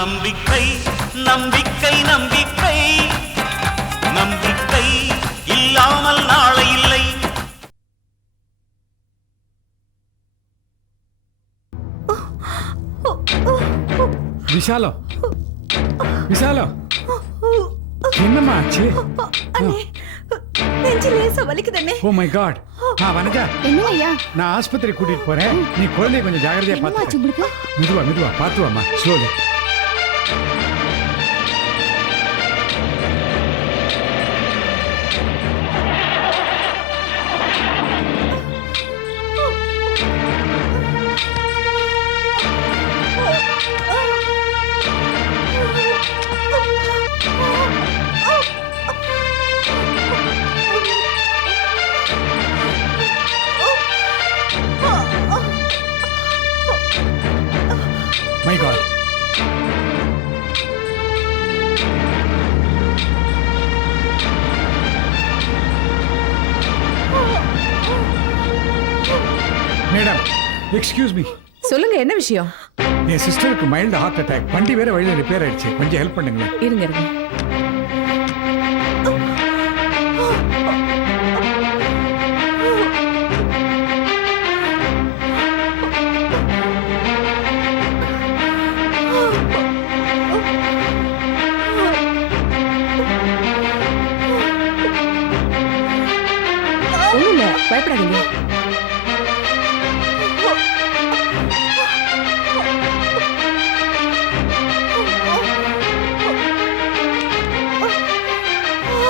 நம்பிக்கை நம்பிக்கை நம்பிக்கை நம்பிக்கை இல்லாமல் நாளை இல்லை. விஷாலம் விஷாலம் என்னம்மா ஆச்சு? Oh my God. வனஜா, நான் ஆஸ்பத்திரி கூட்டிட்டு போறேன். நீ குழந்தைய கொஞ்சம் ஜாகிரதையா பார்த்து. மெதுவா மெதுவா பார்த்து வாமா, slowly. My God. Madam, excuse me. சொல்லுங்க, என்ன விஷயம்? என் சிஸ்டருக்கு மைல்டு ஹார்ட் அட்டாக். வண்டி வேற வழியில ரிப்பேர் ஆயிடுச்சு. கொஞ்சம் ஹெல்ப் பண்ணுங்களேன். இருங்க இருங்க. ஒண்ணுமில்ல, பயப்படாதீங்க.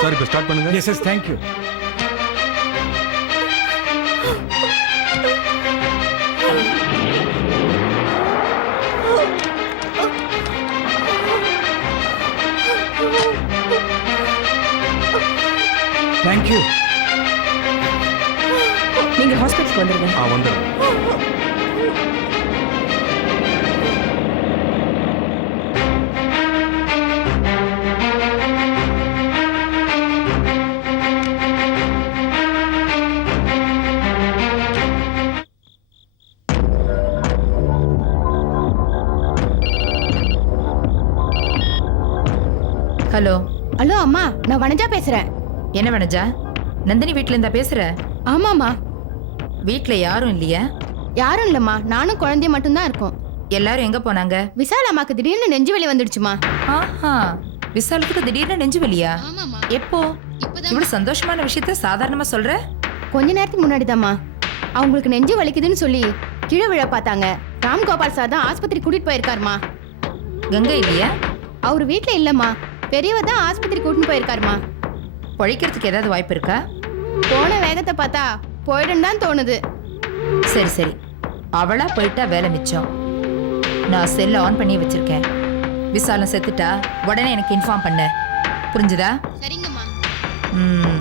சார், இப்போ ஸ்டார்ட் பண்ணுங்க. Yes yes, thank you. தேங்க்யூ. நீங்க ஹாஸ்பிட்டலுக்கு வந்துருங்க. வந்துடுறேன். ஹலோ. ஹலோ அம்மா, நான் வனஜா பேசுறேன். என்ன வனஜா, நந்தினி வீட்ல இருந்தா பேசுற? ஆமாம்மா. வீட்ல யாரும் இல்லையா? யாரும் இல்லம்மா, நானும் குழந்தைய மட்டும்தான் இருக்கோம். எல்லாரும் எங்க போனாங்க? விசால் அம்மாக்கு திடீர்னு நெஞ்சு வலி வந்துடுச்சுமா. ஆஹா, விசாலத்துக்கு திடீர்னு நெஞ்சு வலியா? ஆமாம்மா. எப்போ? இவ்வளவு சந்தோஷமான விஷயத்த சாதாரணமா சொல்ற? கொஞ்ச நேரத்துக்கு முன்னாடிதாம்மா. அவங்களுக்கு நெஞ்சு வலிக்குதுன்னு சொல்லி கீழே விழ பார்த்தாங்க. ராம்கோபால் சார் தான் ஆஸ்பத்திரி கூட்டிட்டு போயிருக்காருமா. கங்கை இல்லையா? அவர் வீட்ல இல்லம்மா, பெரியவ தான் ஆஸ்பத்திரி கூட்டிட்டு போயிருக்காருமா. பழிக்கிறதுக்கு ஏதாவது வாய்ப்பு இருக்கா? போன வேகத்தை பார்த்தா போயிடுன்னு தான் தோணுது. சரி சரி, அவளா போயிட்டா வேலை மிச்சம். நான் செல்ல ஆன் பண்ணி வச்சிருக்கேன். விசாலம் செத்துட்டா உடனே எனக்கு இன்ஃபார்ம் பண்ண. புரிஞ்சுதா? சரிங்கம்மா. ம்.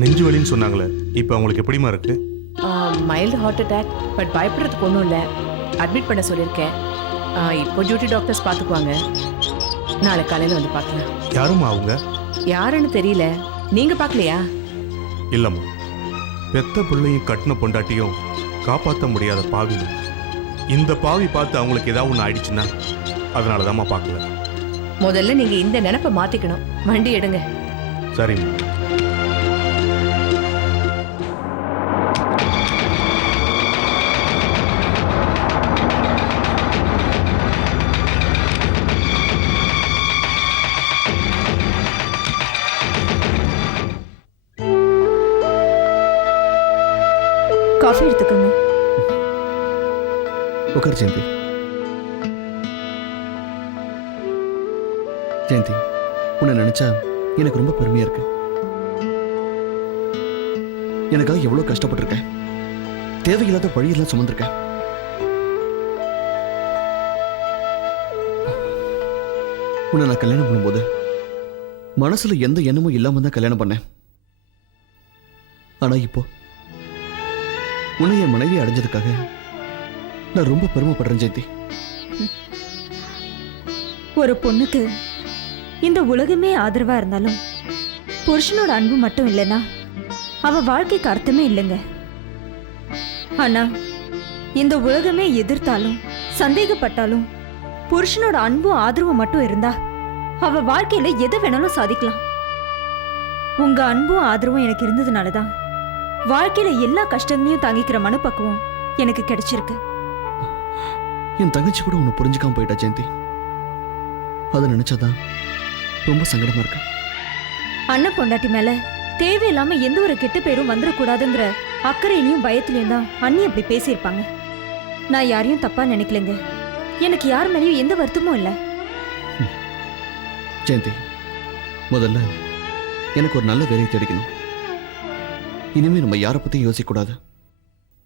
நெஞ்சு வலின்னு சொன்னாங்களே, இப்போ அவங்களுக்கு எப்படிமா இருக்கு? மைல்டு ஹார்ட் அட்டாக், பட் பயப்படுறதுக்கு ஒன்றும் இல்லை. அட்மிட் பண்ண சொல்லியிருக்கேன். இப்போ டியூட்டி டாக்டர்ஸ் பார்த்துக்குவாங்க. நாளை காலையில் வந்து பார்க்கலாம். யாரும்மா அவங்க? யாருன்னு தெரியல. நீங்க பார்க்கலையா? இல்லம்மா, பெத்த பிள்ளையும் கட்டின பொண்டாட்டியும் காப்பாற்ற முடியாத பாவி. இந்த பாவி பார்த்து அவங்களுக்கு ஏதாவது ஒன்று ஆயிடுச்சுன்னா அதனால தான்மா பார்க்கல. முதல்ல நீங்க இந்த நினைப்பை மாத்திக்கணும். வண்டி எடுங்க. சரிம்மா. காஃபி எடுத்துக்கோங்க. உட்கார் ஜெயந்தி. ஜெயந்தி, உன்னை நினைச்சா எனக்கு ரொம்ப பெருமையா இருக்கு. எனக்காக எவ்வளவு கஷ்டப்பட்டிருக்கேன். தேவையில்லாத பழியெல்லாம் சுமந்திருக்கேன். உன்னை நான் கல்யாணம் பண்ணும்போது மனசுல எந்த எண்ணமும் இல்லாம தான் கல்யாணம் பண்ணேன். ஆனா இப்போ உன்னை என் மனைவி அடைஞ்சதுக்காக நான் ரொம்ப பெருமைப்படுறேன் ஜெயந்தி. ஒரு பொண்ணுக்கு இந்த உலகமே ஆதரவா இருந்தாலும் புருஷனோட அன்பு மட்டும் இல்லைன்னா அவ வாழ்க்கைக்கு அர்த்தமே இல்லைங்க. ஆனா இந்த உலகமே எதிர்த்தாலும் சந்தேகப்பட்டாலும் புருஷனோட அன்பும் ஆதரவும் மட்டும் இருந்தா அவ வாழ்க்கையில எதை வேணாலும் சாதிக்கலாம். உங்க அன்பும் ஆதரவும் எனக்கு இருந்ததுனாலதான் வாழ்க்கையில எல்லா கஷ்டங்களையும் தாங்கிக்கிற மனப்பக்குவம் எனக்கு கிடைச்சிருக்கு. என் தங்கச்சி கூட உன்னை புரிஞ்சுக்காம போயிட்டா ஜெயந்தி. அதை நினைச்சாதான் ரொம்ப சங்கடமா இருக்கு. அண்ணன் பொண்டாட்டி மேல தேவையில்லாம எந்த ஒரு கெட்ட பேரும் வந்துடக்கூடாதுங்கிற அக்கறையிலையும் பயத்திலையும் தான் அண்ணி அப்படி பேசியிருப்பாங்க. நான் யாரையும் தப்பா நினைக்கலைங்க. எனக்கு யார் மேலேயும் எந்த வருத்தமும் இல்லை. ஜெயந்தி, முதல்ல எனக்கு ஒரு நல்ல வேலையை தேடிக்கணும். இனிமே நம்ம யாரை பத்தியும் யோசிக்க கூடாது.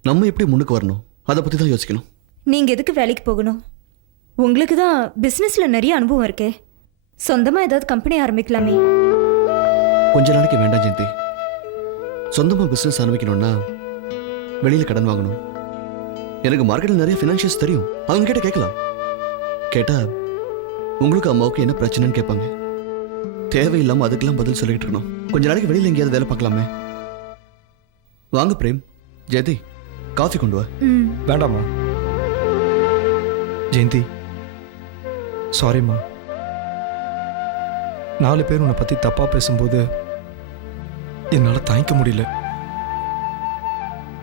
நம்ம எப்படி முன்னுக்கு வரணும் அதை பத்தி தான் யோசிக்கணும். நீங்க எதுக்கு வேலைக்கு போகணும்? உங்களுக்கு தான் பிசினஸ்ல நிறைய அனுபவம் இருக்கே. சொந்தமா ஏதாவது கம்பெனி ஆரம்பிக்கலாமே. கொஞ்ச நாளைக்கு வேண்டாம் ஜெயந்தி. சொந்தமா பிசினஸ் ஆரம்பிக்கணும்னா வெளியில கடன் வாங்கணும். எனக்கு மார்க்கெட்ல நிறைய ஃபினான்ஷியல்ஸ் தெரியும். அவங்க கிட்ட கேட்கலாம். கேட்டா உங்களுக்கு அம்மாவுக்கு என்ன பிரச்சனைன்னு கேட்பாங்க. தேவையில்லாம அதுக்கெல்லாம் பதில் சொல்லிட்டு இருக்கணும். கொஞ்ச நாளைக்கு வெளியில எங்கேயாவது வேலை பார்க்கலாமே. வாங்க பிரேம். ஜெயந்தி, காஃபி கொண்டு வா. வேண்டாமா ஜெயந்தி, சாரிம்மா. 4 பேர் உன்னை பற்றி தப்பாக பேசும்போது என்னால் தாங்கிக்க முடியல.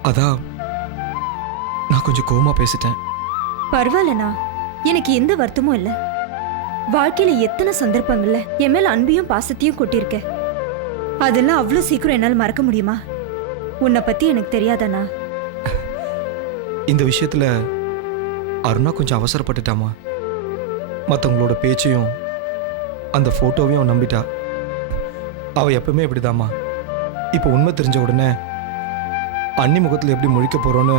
அதான் நான் கொஞ்சம் கோவமா பேசிட்டேன். பரவாயில்லண்ணா, எனக்கு எந்த வருத்தமும் இல்லை. வாழ்க்கையில எத்தனை சந்தர்ப்பங்கள்ல என் மேல அன்பையும் பாசத்தையும் கொட்டிருக்க. அதெல்லாம் அவ்வளோ சீக்கிரம் என்னால் மறக்க முடியுமா? உன்னை பத்தி எனக்கு தெரியாதாண்ணா. இந்த விஷயத்தில் அருணா கொஞ்சம் அவசரப்பட்டுட்டாமா. மற்றவங்களோட பேச்சையும் அந்த ஃபோட்டோவையும் அவன் நம்பிட்டா. அவள் எப்பவுமே இப்படிதாம்மா. இப்போ உண்மை தெரிஞ்ச உடனே அண்ணி முகத்தில் எப்படி முழிக்க போகிறோன்னு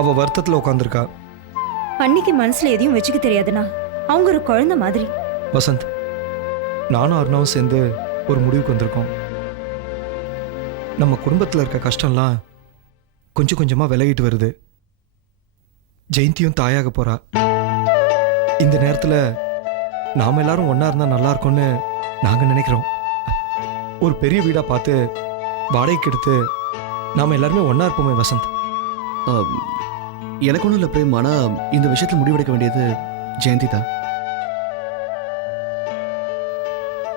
அவள் வருத்தத்தில் உட்காந்துருக்கா. அன்னைக்கு மனசுல எதையும் வச்சுக்க தெரியாதுண்ணா. அவங்க ஒரு குழந்தை மாதிரி. வசந்த், நானும் அருணாவும் சேர்ந்து ஒரு முடிவுக்கு வந்திருக்கோம். நம்ம குடும்பத்தில் இருக்க கஷ்டம்லாம் கொஞ்சம் கொஞ்சமாக விலகிட்டு வருது. ஜெயந்தியும் தாயாக போகிறா. இந்த நேரத்தில் நாம் எல்லாரும் ஒன்றா இருந்தால் நல்லா இருக்கும்னு நாங்கள் நினைக்கிறோம். ஒரு பெரிய வீடாக பார்த்து வாடகைக்கு எடுத்து நாம் எல்லாருமே ஒன்றா இருப்போமே வசந்த். எனக்கு ஒன்றும் இல்லை பிரேம். ஆனால் இந்த விஷயத்தில் முடிவெடுக்க வேண்டியது ஜெயந்தி தான்.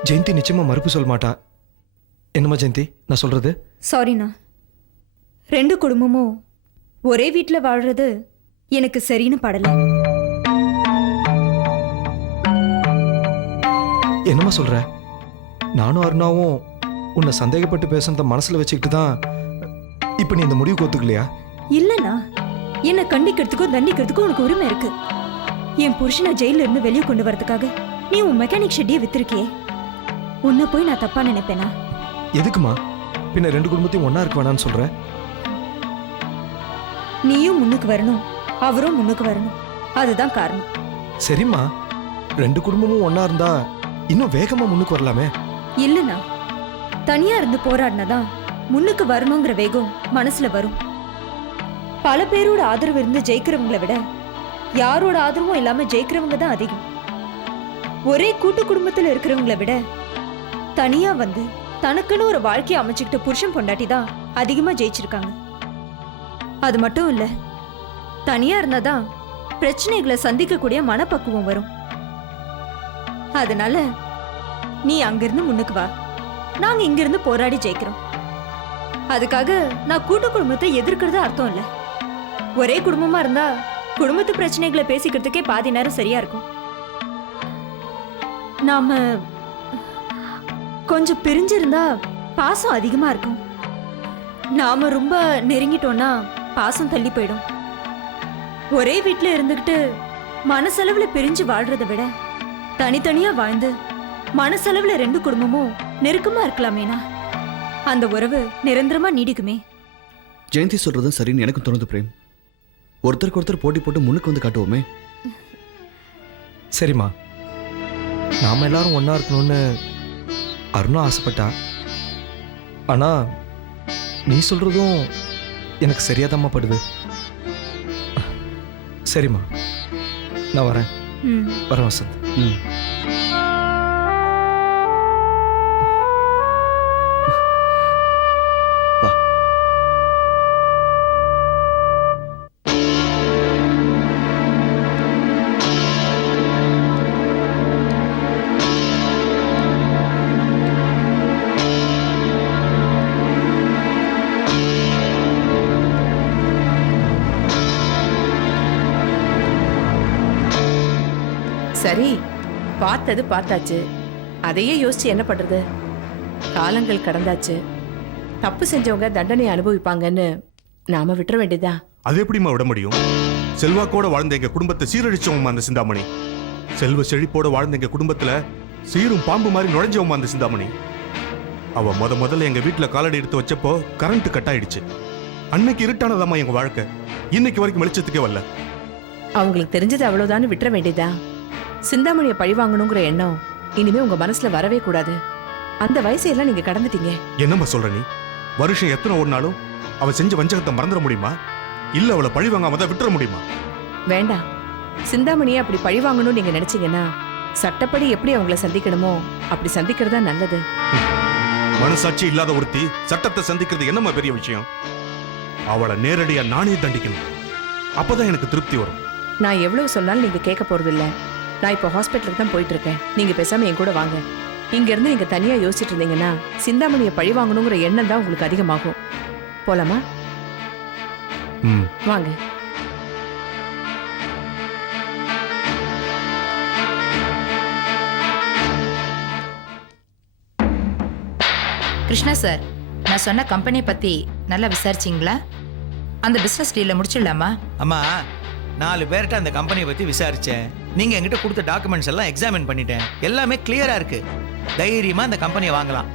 ஜெயந்தி நிச்சயமாக மறுப்பு சொல்ல மாட்டா. என்னம்மா ஜெயந்தி நான் சொல்கிறது? சாரிண்ணா, 2 குடும்பமும் ஒரே வீட்டில் வாழ்றது எனக்கு சரின்னு படல. என்னம்மா சொல்ற? நானும் அருணாவும் உன்னை சந்தேகப்பட்டு பேசுறத மனசுல வச்சுக்கிட்டு தான் இப்ப நீ இந்த முடிவுக்கு ஒத்துக்கலையா? இல்லண்ணா, என்னை கண்டிக்கிறதுக்கும் தண்டிக்கிறதுக்கும் உனக்கு உரிமை இருக்கு. என் புருஷனை ஜெயில இருந்து வெளியே கொண்டு வரதுக்காக நீ உன் மெக்கானிக் ஷெட்டியை வித்திருக்கியே. உன்னை போய் நான் தப்பா நினைப்பேனா? எதுக்குமா பின்ன 2 குடும்பத்தையும் ஒன்னா இருக்க வேணான்னு சொல்ற? நீயும் முன்னுக்கு வரணும், அவரும் முன்னுக்கு வரணும். அதுதான் காரணம். சரிம்மா, 2 குடும்பமும் ஒன்னா இருந்தா இன்னும் வேகமா முன்னுக்கு வரலாமே. இல்லண்ணா, தனியா இருந்து போராடினதான் முன்னுக்கு வரணுங்கிற வேகம் மனசுல வரும். பல பேரோட ஆதரவு இருந்து ஜெயிக்கிறவங்களை விட யாரோட ஆதரவும் இல்லாம ஜெயிக்கிறவங்க தான் அதிகம். ஒரே கூட்டு குடும்பத்துல இருக்கிறவங்களை விட தனியா வந்து தனக்குன்னு ஒரு வாழ்க்கையை அமைச்சுக்கிட்ட புருஷன் பொண்டாட்டி தான் அதிகமா ஜெயிச்சிருக்காங்க. அது மட்டும் இல்ல, தனியா இருந்தாதான் பிரச்சனைகளை சந்திக்கக்கூடிய மனப்பக்குவம் வரும். அதனால நீ அங்கிருந்து முன்னுக்கு வா, நாங்க இங்கிருந்து போராடி ஜெயிக்கிறோம். அதுக்காக நான் கூட்டு குடும்பத்தை எதிர்க்கிறது அர்த்தம் இல்ல. ஒரே குடும்பமா இருந்தா குடும்பத்து பிரச்சனைகளை பேசிக்கிறதுக்கே பாதி நேரம் சரியா இருக்கும். நாம கொஞ்சம் பிரிஞ்சிருந்தா பாசம் அதிகமா இருக்கும். நாம ரொம்ப நெருங்கிட்டோம்னா பாசம் தள்ளி போயிடும். ஒரே வீட்டுல இருந்துகிட்டு மனசளவுல பிரிஞ்சு வாழ்றதை விட தனித்தனியா வாழ்ந்து மனசளவுல 2 குடும்பமும் நெருக்கமா இருக்கலாமேனா அந்த உறவு நிரந்தரமா நீடிக்குமே. ஜெயந்தி சொல்றதும் சரின்னு எனக்கு தோணுது பிரேம். ஒருத்தருக்கு ஒருத்தர் போட்டி போட்டு முன்னுக்கு வந்து காட்டுவோமே. சரிம்மா, நாம எல்லாரும் ஒன்றா இருக்கணும்னு அருணா ஆசைப்பட்டா. ஆனால் நீ சொல்கிறதும் எனக்கு சரியாதாம்மா படுது. சரிம்மா, நான் வரேன். வரேன் வசந்த். ம். வா. சரி, பார்த்தது பார்த்தாச்சு. அதையே யோசிச்சு என்ன பண்றது? காலங்கள் கடந்தாச்சு. தப்பு செஞ்சவங்க தண்டனை அனுபவிப்பாங்கன்னு நாம விட்டுற வேண்டியதா? அது எப்படிம்மா விட முடியும்? செல்வாக்கோட வாழ்ந்த எங்க குடும்பத்தை சீரழிச்சவமா அந்த சிந்தாமணி. செல்வ செழிப்போட வாழ்ந்த எங்க குடும்பத்துல சீரும் பாம்பு மாதிரி நுழைஞ்சவமா அந்த சிந்தாமணி. அவ முதல்ல எங்க வீட்டுல காலடி எடுத்து வச்சப்போ கரண்ட் கட் ஆயிடுச்சு. அன்னைக்கு இருட்டானதாம்மா எங்க வாழ்க்கை. இன்னைக்கு வரைக்கும் வெளிச்சத்துக்கே வரல. அவங்களுக்கு தெரிஞ்சது அவ்வளவுதான்னு விட்டுற வேண்டியதா? சிந்தாமணியை பழி வாங்கணுங்கிற எண்ணம் இனிமே உங்க மனசுல வரவே கூடாது. அந்த வயசையெல்லாம் நீங்க கடந்துட்டீங்க. என்னம்மா சொல்ற நீ? வருஷம் எத்தனை ஓடினாலும் அவ செஞ்ச வஞ்சகத்தை மறந்துட முடியுமா? இல்ல அவளை பழி வாங்காம தான் விட்டுற முடியுமா? வேண்டாம். சிந்தாமணியை அப்படி பழி வாங்கணும்னு நீங்க நினைச்சீங்கன்னா சட்டப்படி எப்படி அவங்கள சந்திக்கணுமோ அப்படி சந்திக்கிறதா நல்லது. மனசாட்சி இல்லாத ஒருத்தி சட்டத்தை சந்திக்கிறது என்னம்மா பெரிய விஷயம்? அவளை நேரடியா நானே தண்டிக்கணும். அப்பதான் எனக்கு திருப்தி வரும். நான் எவ்வளவு சொன்னாலும் நீங்க கேட்க போறது இல்ல. நான் இப்போ ஹாஸ்பிட்டலுக்கு தான் போயிட்டு இருக்கேன். நீங்க பேசாம என் கூட வாங்க. இங்க இருந்து நீங்க தனியா யோசிச்சுட்டு இருந்தீங்கன்னா சிந்தாமணியை பழி வாங்கணுங்கிற எண்ணம் தான் உங்களுக்கு அதிகமாகும். போலாமா? வாங்க. கிருஷ்ணா சார், நான் சொன்ன கம்பெனி பத்தி நல்லா விசாரிச்சிங்களா? அந்த பிசினஸ் டீல முடிச்சிடலாமா? அம்மா, 4 பேர்கிட்ட அந்த கம்பெனியை பத்தி விசாரிச்சேன். நீங்க என்கிட்ட கொடுத்த டாக்குமெண்ட்ஸ் எல்லாம் எக்ஸாமின் பண்ணிட்டேன். எல்லாமே கிளியரா இருக்கு. தைரியமா அந்த கம்பெனியை வாங்கலாம்.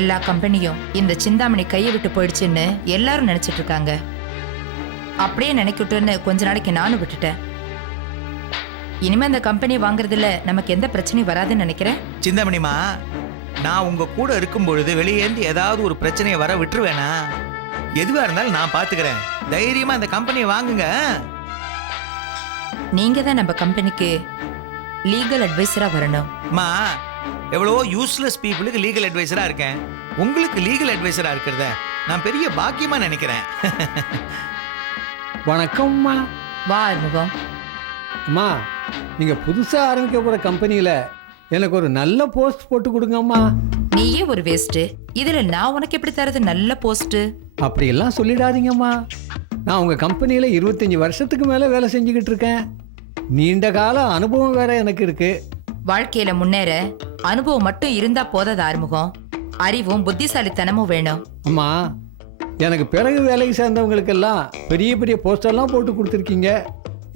எல்லா கம்பெனியும் இந்த சிந்தாமணி கையை விட்டு போயிடுச்சுன்னு எல்லாரும் நினைச்சிட்டு இருக்காங்க. அப்படியே நினைக்கட்டும்னு கொஞ்ச நாளைக்கு நானும் விட்டுட்டேன். இனிமே அந்த கம்பெனி வாங்குறதுல நமக்கு எந்த பிரச்சனையும் வராதுன்னு நினைக்கிறேன். சிந்தாமணிமா, நான் உங்க கூட இருக்கும் பொழுது வெளியேந்து ஏதாவது ஒரு பிரச்சனையை வர விட்டுருவேனா? எதுவா இருந்தாலும் நான் பாத்துக்கிறேன். தைரியமா அந்த கம்பெனியை வாங்குங்க. நீங்க தான் நம்ம கம்பெனிக்கு லீகல் அட்வைசரா வரணும். அம்மா, எவ்வளவோ யூஸ்லெஸ் பீப்புளுக்கு லீகல் அட்வைசரா இருக்கேன். உங்களுக்கு லீகல் அட்வைசரா இருக்கிறத நான் பெரிய பாக்கியமா நினைக்கிறேன். வணக்கம்மா. வா ஆறுமுகம். அம்மா, நீங்க புதுசா ஆரம்பிக்க போற கம்பெனியில எனக்கு ஒரு நல்ல போஸ்ட் போட்டு கொடுங்கம்மா. நீயே ஒரு வேஸ்ட். இதுல நான் உனக்கு எப்படி தரது நல்ல போஸ்ட்? அப்படியெல்லாம் சொல்லிடாதீங்கம்மா. நான் உங்க கம்பெனியில 25 வருஷத்துக்கு மேல வேலை செஞ்சுக்கிட்டு இருக்கேன். நீண்ட கால அனுபவம் வேற எனக்கு இருக்கு. வாழ்க்கையில முன்னேற அனுபவம் மட்டும் இருந்தா போதாது ஆறுமுகம். அறிவும் புத்திசாலித்தனமும் வேணும். அம்மா, எனக்கு பிறகு வேலைக்கு சேர்ந்தவங்களுக்கெல்லாம் பெரிய பெரிய போஸ்டர்லாம் போட்டு கொடுத்துருக்கீங்க.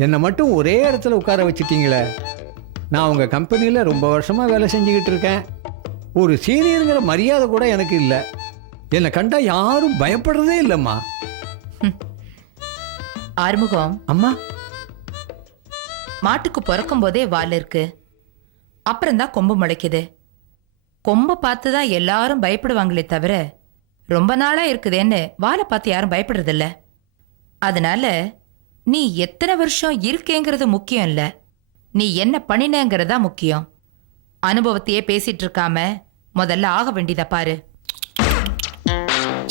என்னை மட்டும் ஒரே இடத்துல உட்கார வச்சுட்டீங்களே. நான் உங்கள் கம்பெனியில் ரொம்ப வருஷமாக வேலை செஞ்சுக்கிட்டு இருக்கேன். ஒரு சீனியருங்கிற மரியாதை கூட எனக்கு இல்லை. என்னை கண்டா யாரும் பயப்படுறதே இல்லைம்மா. ஆறுமுகம், அம்மா, மாட்டுக்கு பிறக்கும் போதே வால் இருக்கு, அப்புறம்தான் கொம்பு முளைக்குது. கொம்பை பார்த்து தான் எல்லாரும் பயப்படுவாங்களே தவிர ரொம்ப நாளா இருக்குதேன்னு வாழை பார்த்து யாரும் பயப்படுறதில்ல. அதனால நீ எத்தனை வருஷம் இருக்கேங்கிறது முக்கியம் இல்ல, நீ என்ன பண்ணினங்கிறதா முக்கியம். அனுபவத்தையே பேசிட்டு இருக்காம முதல்ல ஆக வேண்டியதை பாரு.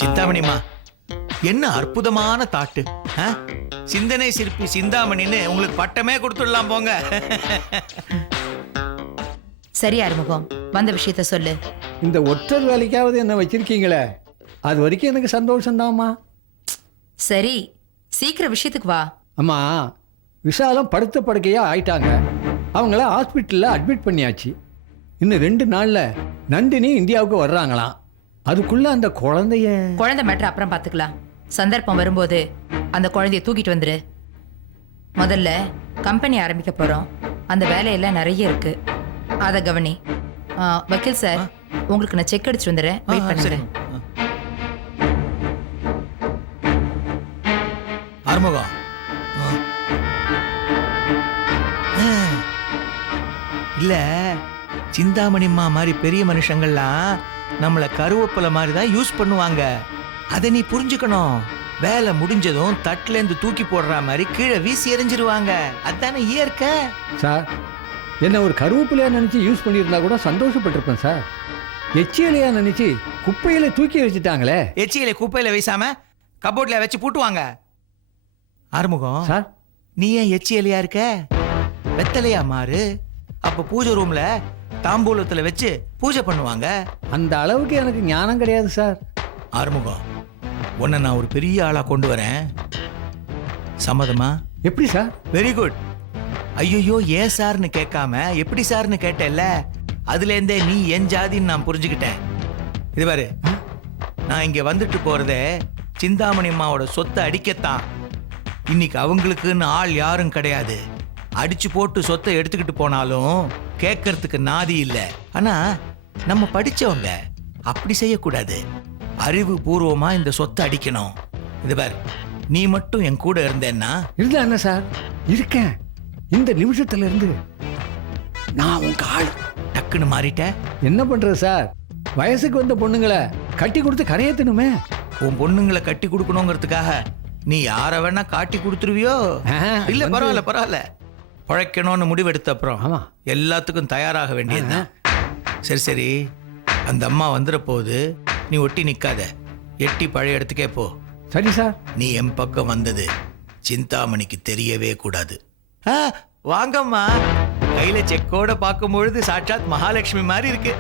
சிந்தாமணிமா, என்ன அற்புதமான தாட்டு. சிந்தனை சிற்பி சிந்தாமணின்னு உங்களுக்கு பட்டமே கொடுத்துடலாம் போங்க. சரி ஆறுமுகம், வந்த விஷயத்த சொல்லு. இந்த ஒற்றர் வேலைக்காவது என்ன வச்சிருக்கீங்களே, அது வரைக்கும் எனக்கு சந்தோஷம்தாம்மா. சரி, சீக்கிரம் விஷயத்துக்கு வா. அம்மா, விஷாலம் படுத்த படுக்கையாக ஆயிட்டாங்க. அவங்கள ஹாஸ்பிட்டலில் அட்மிட் பண்ணியாச்சு. இன்னும் 2 நாளில் நந்தினி இந்தியாவுக்கு வர்றாங்களாம். அதுக்குள்ள அந்த குழந்தை மேட்டர் அப்புறம் பார்த்துக்கலாம். சந்தர்ப்பம் வரும்போது அந்த குழந்தைய தூக்கிட்டு வந்துரு. முதல்ல கம்பெனி ஆரம்பிக்க போகிறோம். அந்த வேலையெல்லாம் நிறைய இருக்கு, அதை கவனி. வக்கீல் சார், உங்களுக்கு நான் செக் அடிச்சு வந்துடுறேன். வெயிட் பண்ணுறேன். ஆறுமுகம். இல்ல சிந்தாமணிம்மா மாதிரி பெரிய மனுஷங்கள்லாம் நம்மள கருவேப்பிலை மாதிரி தான் யூஸ் பண்ணுவாங்க. அதை நீ புரிஞ்சுக்கணும். வேலை முடிஞ்சதும் தட்டுல இருந்து தூக்கி போடுற மாதிரி கீழே வீசி எறிஞ்சிருவாங்க. அதானே இயற்கை. சார் என்ன ஒரு கருவேப்பிலையா நினச்சி யூஸ் பண்ணியிருந்தா கூட சந்தோஷப்பட்டிருப்பேன் சார். எச்சியலையா நினச்சி குப்பையில தூக்கி வச்சுட்டாங்களே. எச்சியில குப்பையில வீசாம கபோர்ட்ல வச்சு பூட்டுவாங்க. ஆறுமுகம் சார் நீ ஏன் எச்சியலையா இருக்க? வெத்தலையா மாறு. அப்ப பூஜை ரூம்ல தாம்பூலத்துல வச்சு பூஜை பண்ணுவாங்க. அந்த அளவுக்கு எனக்கு ஞானம் கிடையாது சார். ஆறுமுகம் உன்னை நான் ஒரு பெரிய ஆளா கொண்டு வரேன். சம்மதமா? எப்படி சார்? Very good. ஐயோ ஏன் சார்னு கேட்காம எப்படி சார்னு கேட்டேல்ல, அதுல இருந்தே நீ என் ஜாதின்னு நான் புரிஞ்சுக்கிட்டேன். இது பாரு, நான் இங்க வந்துட்டு போறதே சிந்தாமணி அம்மாவோட சொத்தை அடிக்கத்தான். இன்னைக்கு அவங்களுக்குன்னு ஆள் யாரும் கிடையாது. அடிச்சு போட்டு சொத்தை எடுத்துக்கிட்டு போனாலும் கேட்கறதுக்கு நாதி இல்லை. ஆனா நம்ம படிச்சவங்க அப்படி செய்யக்கூடாது. அறிவு பூர்வமா இந்த சொத்தை அடிக்கணும். இது பார், நீ மட்டும் என் கூட இருந்தேன்னா. இருந்தா என்ன சார்? இருக்கேன். இந்த நிமிஷத்துல இருந்து நான் உங்க ஆள். டக்குன்னு மாறிட்ட. என்ன பண்றது சார்? வயசுக்கு வந்த பொண்ணுங்களை கட்டி கொடுத்து கரையேத்தணுமே. உன் பொண்ணுங்களை கட்டி கொடுக்கணுங்கிறதுக்காக நீ யார வேணா காட்டி கொடுத்துருவியோ? இல்ல பரவாயில்ல பரவாயில்ல. பழைக்கணும்னு முடிவெடுத்த அப்புறம் ஆமா எல்லாத்துக்கும் தயாராக வேண்டியதுதான். சரி சரி, அந்த அம்மா வந்துட போகுது. நீ ஒட்டி நிக்காத, எட்டி பழைய இடத்துக்கே போ. சரி சார். நீ என் பக்கம் வந்தது சிந்தாமணிக்கு தெரியவே கூடாது. வாங்கம்மா. கையில செக்கோட பார்க்கும் பொழுது சாட்சாத் மகாலட்சுமி மாதிரி இருக்கு.